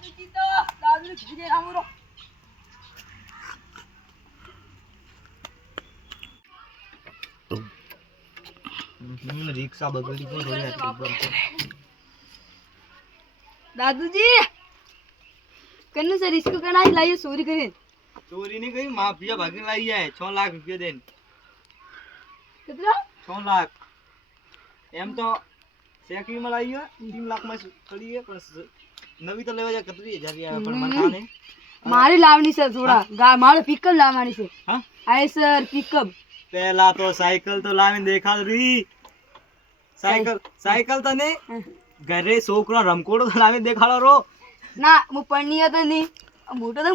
દાદુજી તો દાદુ ઘરે આમરો રિક્ષા બગડી ગઈ થોડી દાદુજી કન્નુ से रिस्क करना ही लाइए चोरी करे ચોરી ની ગઈ માફિયા ભાગી લઈ જાય 6 લાખ રૂપિયા દેન कितना 6 લાખ એમ તો સેકરી માં લઈ ગયો 3 લાખ માં પડી है પણ નવી તો લેવા જાય 31000 આવે પણ મને થાને મારે લાવની છે થોડા મારે પિકઅપ લાવવાની છે હા આય સર પિકઅપ પહેલા તો સાયકલ તો લાવીને દેખાડ રી સાયકલ તો ને ઘરે છોકરો રમકોડો તો લાવીને દેખાડો રો ના હું પણની હતો નહીં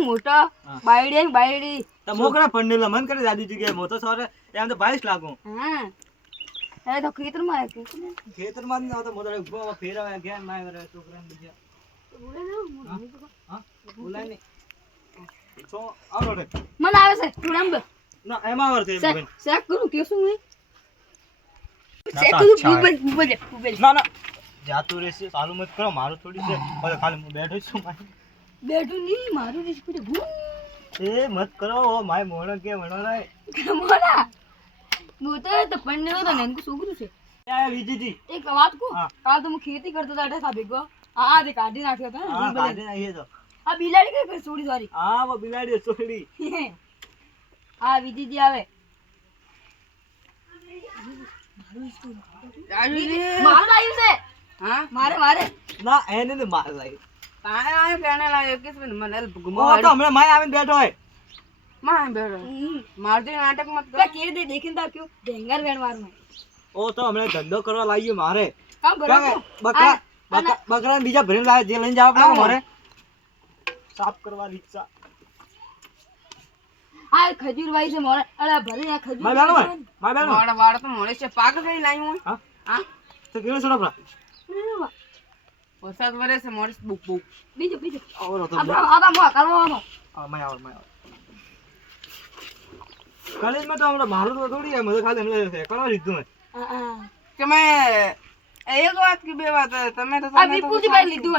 મોટો બાયડી તો મોકરા પંડેલા મન કરે દાદી જગ્યાએ મોટો સોરે એમ તો 22 લાખ હા અરે તો ખેતરમાં ખેતરમાં ન તો મોટો ઉભો ફેરવા ગયા માય વરે છોકરાને બીજા બોલાય ને તો આવડે મને આવે છે થોડામ ના એમાં આવડે બેન ચેક કરું કે શું હે ચેક કરું મોબાઈલ ના ના જાતું રહેશે ચાલુ મત કરો મારું થોડી છે હવે ખાલી હું બેઠો છું બેઠું નહીં મારું રિસ્ક છે એ મત કરો માય મોણો કે મણો રે મોરા મોટો તો પણને તો નેનકો છોકરું છે એ વિજીજી એક વાત કો કાલ તો હું ખેતી કરતો હતા એટલે સાબે ગો આ દે કાઢી નાખ્યો હતા હા કાઢી નાખી તો આ બિલાડી કઈ છોડી સારી હા વો બિલાડી છોડી આ વિજીજી આવે મારું આવ્યું છે હા મારે ના એને ને માર લાગી કાય આયો કેને લાગ્યો કિસ મને ઓ તો હમણાં માય આવીને બેઠો હોય માં બેઠો મારતી નાટક મત કર કે દે દેખીને તા ક્યો ડેંગર વેણ મારું ઓ તો હમણાં ધંધો કરવા લાગ્યો મારે કામ બરાબર બકરા બીજા ભરીને લાવે જે લઈને જાવ પડે મારે સાફ કરવા રિક્ષા આ ખજૂર વાઈ છે મોરે અરે ભરી આ ખજૂર માય બેનો વાડ તો મોરે છે પાક થઈ લાયું હા તો કેવો છોડા પરા વરસાદ વરે છે મોરે બુક બીજો આવરો તો આદા મો કરવાનો માય આવ કોલેજમાં તો હમણાં મારું તો થોડી એમ ખાલી હમણાં કરવા લીધું મેં કે મેં એક વાત કે બે વાત તમે તો આ વિપુલભાઈ લીધું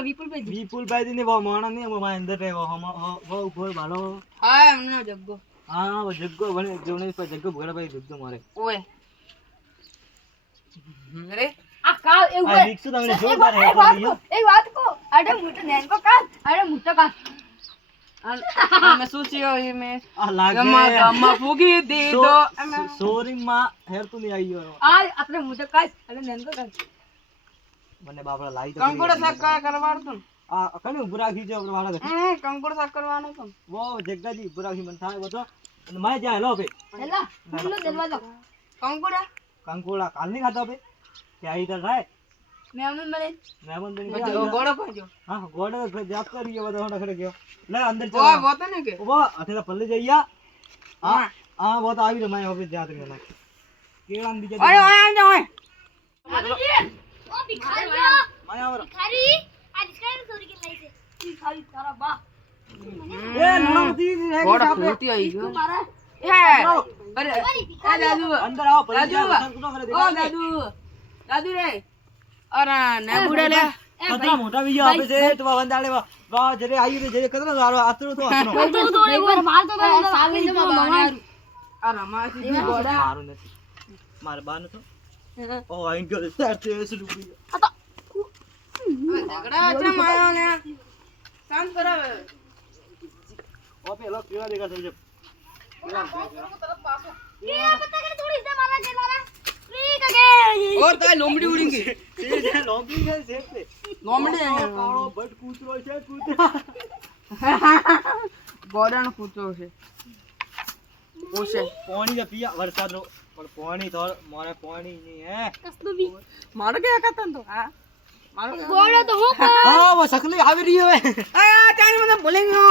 વિપુલભાઈ ને વો માણા ને મારા અંદર રે વો ઉપર ભાલો હા એમનો જગ્ગો હા વો જગ્ગો બને જોને પર જગ્ગો ભગડાભાઈ દીધું મારે ઓય અરે આ કાલ એવું આ રિક્ષા તમને જોરદાર હે એક વાત કો અડે મોટો નેનકો કાલ અડે મોટો કાલ मैं सोचियो ये मैं આ લાગે गम्मा फूगी दे दो સોરી માં હેર તો નહીં આવ્યો आज अपने मुझे काज अरे नेनको काज મને બાપડા લાઈ તો કંકોડો શાક કરવાનું તું આ કને ઉભો રાખી છે આપણે વાળા કંકોડો શાક કરવાનું તું વો જગ્ગાજી ઉભો રાખી મને થાય બતો અને માય જાય હેલો બે હેલા બોલો દરવા દો કંકોડા કાલ ની ખાતો બે કે આઈ તો થાય મહેમાન મળે મહેમાન બની ગોળો પાજો હા ગોળો જાપ કરી ગયો બધો ખડે ગયો લે અંદર વો વો તો ને કે વો અથેલા પલ્લે જઈયા હા હા વો તો આવી રે માય ઓફિસ જાત ગયો ના કેળાન બીજા ઓય ઓય ઓય ओ भिखारी માય આવરો भिखारी आज इसका चोरी के लाई से भिखारी तारा बा એ નણમતી ને ગોળો ફૂટી આવી ગયો મારા એ અરે આ દાદુ અંદર આવો પલ્લે દાદુ ઓ દાદુ રે અરે ને બુડે લે કતરા મોટા વિયા આપે છે તો વંદાળે વા જરે આવી રે જરે કતરા આરો આતરો તો આતરો तो थोड़ी बार मार तो સાલી તો આ રમાસી ગોડા મારું નથી માર બાન તો ઓ આઈ ગયો સરતે સુડી ઝઘડા છે માયો ને શાંત કરાવે ઓ પેલો પીવા દેખા થઈ ये पता कर थोड़ी से मारा के मारा ठीक है और ताय लोमड़ी उड़ेंगी છે છે લોબી છે છે લોમડી કાળો બટ કૂતરો છે કૂતરા ગોડાનો કૂતરો છે ઓશે પાણી કે પીયા વરસાદ નો પણ પાણી તો મારે પાણી ની હે कसलो भी મારો કે કતન તો હા મારો गोड़ा तो हो હા વો સકલી આવી રહી હવે આ ચાણી મને બોલેંગો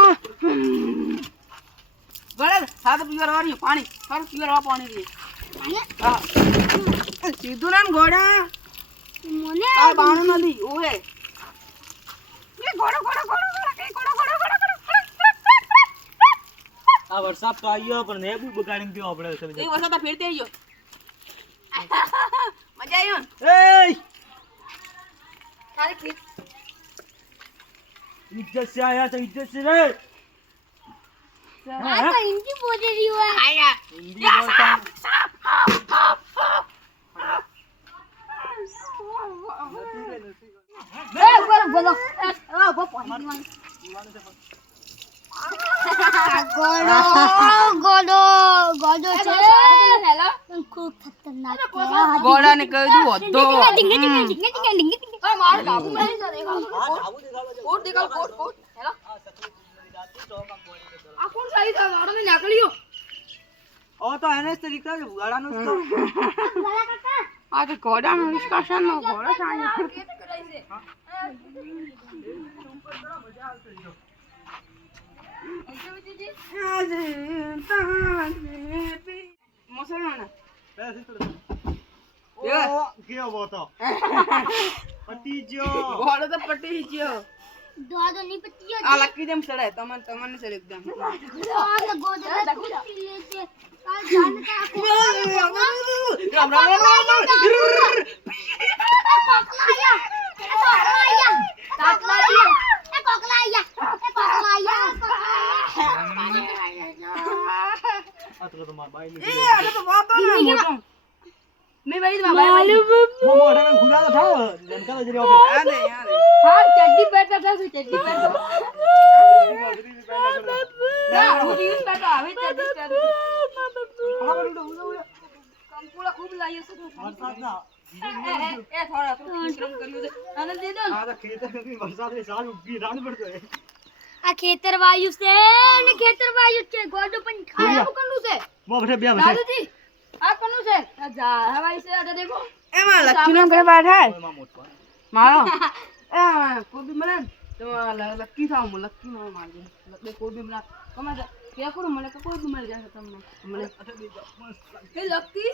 ગોડા સાત પીવર વાળી પાણી સાત પીવર વા પાણી દી હા સીધું ના ગોડા मोने આ બાણો નથી ઓહે એ ગોડો કઈ ગોડો આ વરસાદ તો આવ્યો પણ ને બુ બગાડીને ગયો આપણે એ વરસાદ તો ફેરતે આવ્યો મજા આવ્યો ને એ તારે કે इज्जत से आया तो इज्जत से रहे। આ તો હિન્દી બોલી રહ્યો હે આયા हिंदी बोलता એ બોલો બોલો આ બો પાણી ગોડો ગોડો છે ખૂબ ખતરનાક છે ગોડાને કહી દઉં હતો ડિંગ ડિંગ ડિંગ ડિંગ ડિંગ ડિંગ આ માર ડાબુ મારી સાથે हां आबू दिखावा કોટ દેખાડ કોટ હેલો हां सतू जाती तो हम बोली के આ કોણ સાઈ થા મારો ને નાકળ્યો ओ तो एनएस तरीका है बुगाड़ा नो उसको મારા કાકા આ તો ગોડાનો નિષ્કાશન નો ગોડો સાઈ કે તો કરાઈ છે મુસલમાન पैसे तो ये। ओ क्या बोलता पति जो ગોડો તો પટી ગયો દોડો ની પત્તીઓ આ લકી જેમ ચડે તમને તમને ચડે એકદમ દોડો ગોડો પત્તી લે છે આ જાનતા રામ રામ રામ अतलो तो मार भाई એ આ તો વાતો ને મોટો મે ભાઈ ભાઈ वो मोटा में खुदा था जनता जरी ऑफिस યાદ હે હા ચડ્ડી પહેરતા હતા શું ચડ્ડી પહેરતા ના હું જીવન બેઠો આવે ચડ્ડી પહેરતો હા બડું કંકુલા ખૂબ લાયો છે बरसात ना એ થોડા તો શ્રમ કર્યું છે આનંદ દે દો आ तो खेतर में बरसात में साल उगी रान पड़तो है આ ખેતર વાયુ છે ને ખેતર વાયુ છે ગોડો પણ ખાવાનું કનું છે वो बैठे ब्याह बैठे દાદુજી આ કનું છે આ જા હવાઈ છે આ દેખો એમાં લક્કી ના ઘરે બેઠા હે मां मोट पर મારો એ કોઈ બી મળે તો લક્કી થાવ હું લક્કી માં માર દે લક્કી કોઈ બી મળે કમા કે કોણ મળે કે કોઈ બી મળી જાય તમને મળે એ લક્કી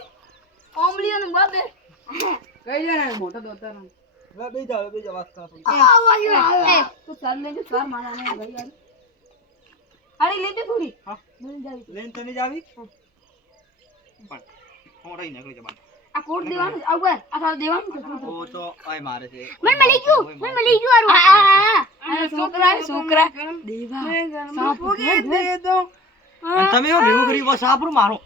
ઓમલી અને બાબે કઈ જાય મોટો દોતર वे बेजा बात कर એ તો સર લેજો સર મારા ને ગઈ યાર અરે લેજે થોડી हां મિલ જાય लेन तो नहीं जावी पण होड़ा ही निकल जबान આ કોડ દેવાનું આવું આ થાળ દેવાનું છે वो तो आय मारे से મને મળી ગયું અને છોકરા દેવા સાપ દે દો તમે એવો ભેગો કરી બસ આપણું મારો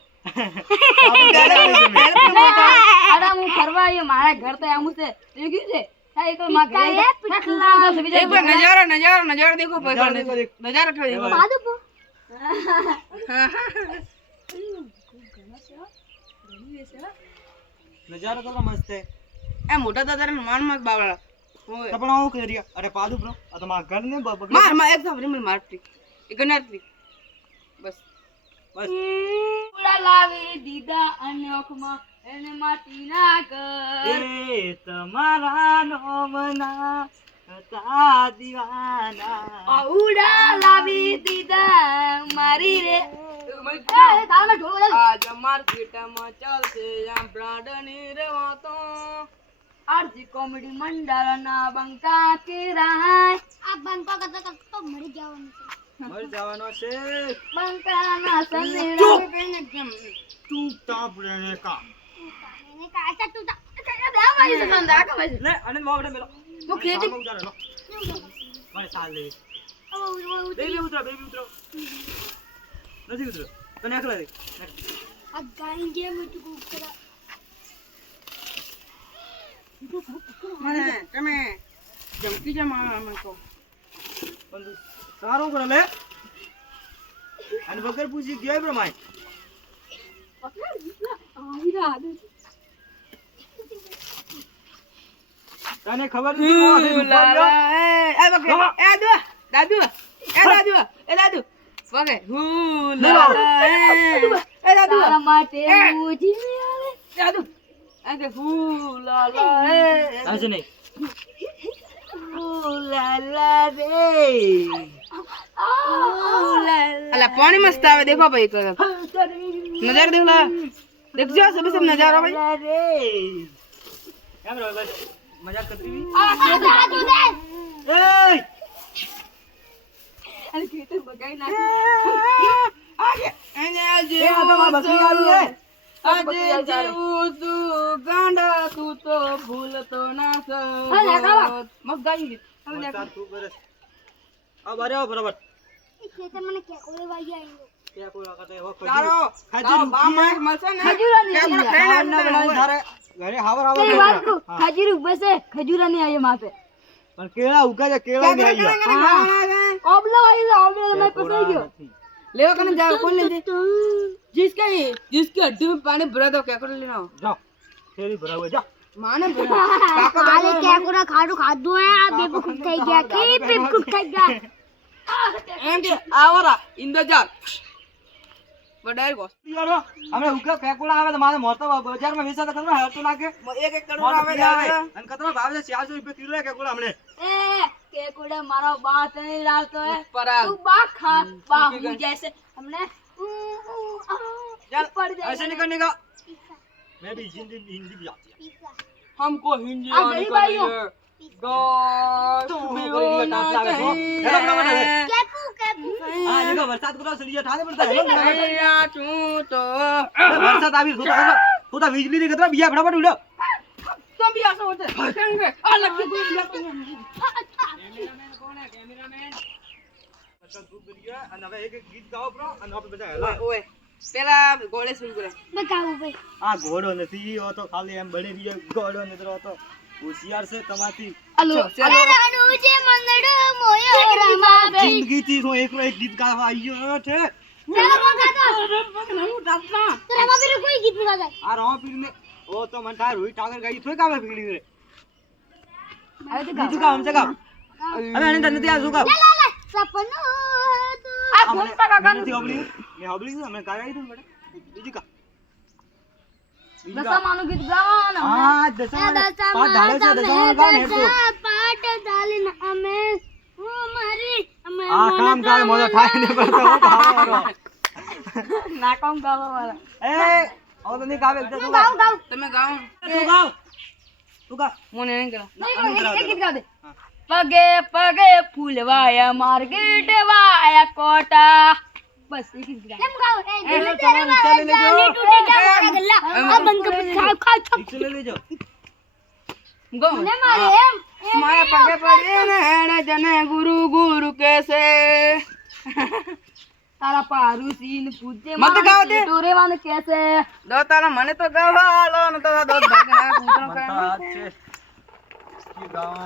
અરે હું ફરવા આવ્યો મારા ઘર તો આવું છે એ કયું છે આ એક માં ઘરે એક નજારો દેખો નજારો દેખો બાદુ પો नजारा तो मस्त है એ મોટા દાદા માન માં બાવળા ઓય तो बनाओ करिया अरे पादू ब्रो आ तो मां घर ने માર માર એક સાબરી મને મારતી એક ગનારતી બસ बस ઉડા લાવી દીદા અનોખમાં એને માટી ના કર ए तुम्हारा नोमना ता दीवाना ઉડા લાવી દીદા મારી રે તાલમાં ઢોલ આજ માર્કેટમાં ચાલશે આમ બ્રાન્ડની રે વાતો આરજી કોમેડી મંડળના બંકા કિરાય આ બંકો કરતા તો મરી જવાનું છે मर जावानो से બંકાના સનેડા ચૂપ! કેમ चुपचाप रहने का એને કાચા તું દેવાય છે સંદા કમાય છે ले अने मां बेटा मेलो તો ખેતી उधर लो मारे साल ले ઓ बेबी उतरो नहीं उतरो तो निकल रे આ ગાડી જેમ તું કરા મને તમે જમકી જમા મને કહો बंदू सारो कर ले अन बगर पूछी गया ब्रो माय तने खबर नहीं मोठे सुपर गयो એ બકે એ દાદુ એ દાદુ વગે હું એ દાદુ તારા માટે બુજી આવે દાદુ આ કે ફૂલા એ ऐसे नहीं અલા પાણી મસ્ત આવે દેખો ભાઈ કરો નજારો દેખ લા देखो सब सब नजारा भाई क्या ब्रो बस मजाक करती हुई આ તું દે ए अरे खेतर बगाई ना आगे એને આજે એ આ તો માં બકરી આવી હે આજે જીવું તું ગાંડા તું તો ભૂલતો ના હા, લગાવા. મગ ગાઈ હવે बरसात खूब बरस આ બારે આવો બરાબર એ ખેતર મને કેકોડે વાગી આવ્યો કે કોઈ વખત એવો તારો ખજૂર બા માણસ મળશે ને ખજૂરાની કે આપણે આવી ખાઈને બનાવી તારે ઘરે હાવર હાવર કઈ વાત કો ખજૂર ઉભે ખજૂરાની આવી માપે પણ કેળા ઉગા છે કેળા નહીં આવ્યા ઓબલો આવી છે ઓબલો મેં પસાઈ ગયો लेवा करने जाओ कौन ले जिसके हड्डी में पानी भरा दो क्या कर लेना જાઓ થેલી ભરાવે જા माने भरा આલે કેકોડા ખાડું ખાધું હે આ બેવકૂફ થઈ ગયા કે બેવકૂફ થઈ ગયા एम के आवरा इंदजार बडाई गो યારો અમે ઉગા કેકોડા આવે તો મારે મોતો બજારમાં વેચા તો ખબર હે તો લાગે एक एक करोड़ आवे जावे અને કતરો ભાવ છે 400 રૂપિયા કિલો કેકોડા હમણે ए केकोड़े मारो बात नहीं डालतो है पर आ तू बा खा बाहू जैसे हमने चल पड़ जाए ऐसे नहीं करने का मैं भी हिंदी भी आती है हमको हिंदी आ, आनी गरीब आइयो। चाहिए गॉड तो भी वो गरीब होना का ताप लागे, वो। हेलो, अपना बना है। चाहिए केपू हां देखो बरसात को सलिया ठाने पड़ता है भैया तू तो बरसात આવી તો તો વીજળી ની કતરા બીયા ફટાફટ ઉડ્યો तुम भी ऐसा होते करेंगे आ लग कोई बिया કેમેરામેન કોણ હે કેમેરામેન બચન ખૂબ ગરિયા અને હવે એક ગીત ગાઓ બ્રો અને આપણે બધા હેલો ओए પેલા ગોળે સુન કરે बताओ भाई આ ઘોડો નથી ઓ તો ખાલી એમ બળી રહ્યો ઘોડો નથી તો હોશિયાર છે તમાથી हेलो चलो रानू जे मंगड़ मोयो रमा भाई જિંદગી થી હું એકલો એક ગીત ગાવા આવ્યો છે चलो मंगा दो नहीं डालता तो रमा फिर कोई गीत मंगा दे આ રો પીર ને ઓ તો મન તાર હુઈ ટાગર ગાઈ થોય કામે પીડી રે अरे तो બીજું કામ છે કામ હવે આને તને ત્યાં શું કામ ला ला सपनो आ घूमता का गान નથી હોબળી મે હોબળી છે અમે ગાઈ દઉં બેટા બીજું કામ दसा मानो गीत गाना હા દસા પાટ ડાલે છે દસા ગામ હેડતો पाट डालिन અમે મારી અમે આ કામ કાલ મોજો થાય ને પડતો હો ના કામ ગાવા વાળા એ આવ તો ની ગાવે તું ગાવ ગાવ તમે ગાઓ તું ગાવ તું ગા મને નહીં કરા નહીં એક ગીત ગાવ દે પગે પગે ફૂલવાયા માર્કેટ વાયા કોટા बस एक गीत गाव એમ ગાવ એ દિલ એ, तेरे તમારે ચાલી લેજો. जाने टूटे जा मारा गल्ला आ બંધ કર ખાવ ખાવ છપ રિક્ષા લઈ લેજો ગો ને મારે એમ મારા પગે પડી ને એને જને ગુરુ ગુરુ કેસે તારા પારુસીન પૂજે મત ગાવ દે. ટોરેવાન કેસે દો તારા મને તો ગવાલો ન તો દો ભાગના કૂતરો બતા છે કી ગાવ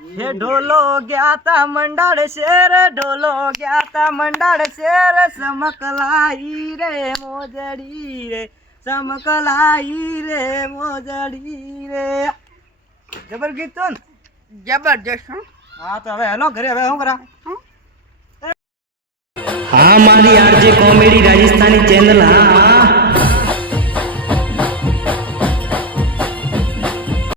હે ઢોલો ગયા તા મંડાળ શેર ઢોલો ગયા તા મંડાળ શેર સમકલાઈ રે મોજડી રે સમકલાઈ રે મોજડી રે જબર ગીત તો ને? જબરજસ્ત હો. હા તો હવે હેલો ઘરે હવે શું કરા हाँ हमारी आरजे कॉमेडी राजस्थानी चैनल हाँ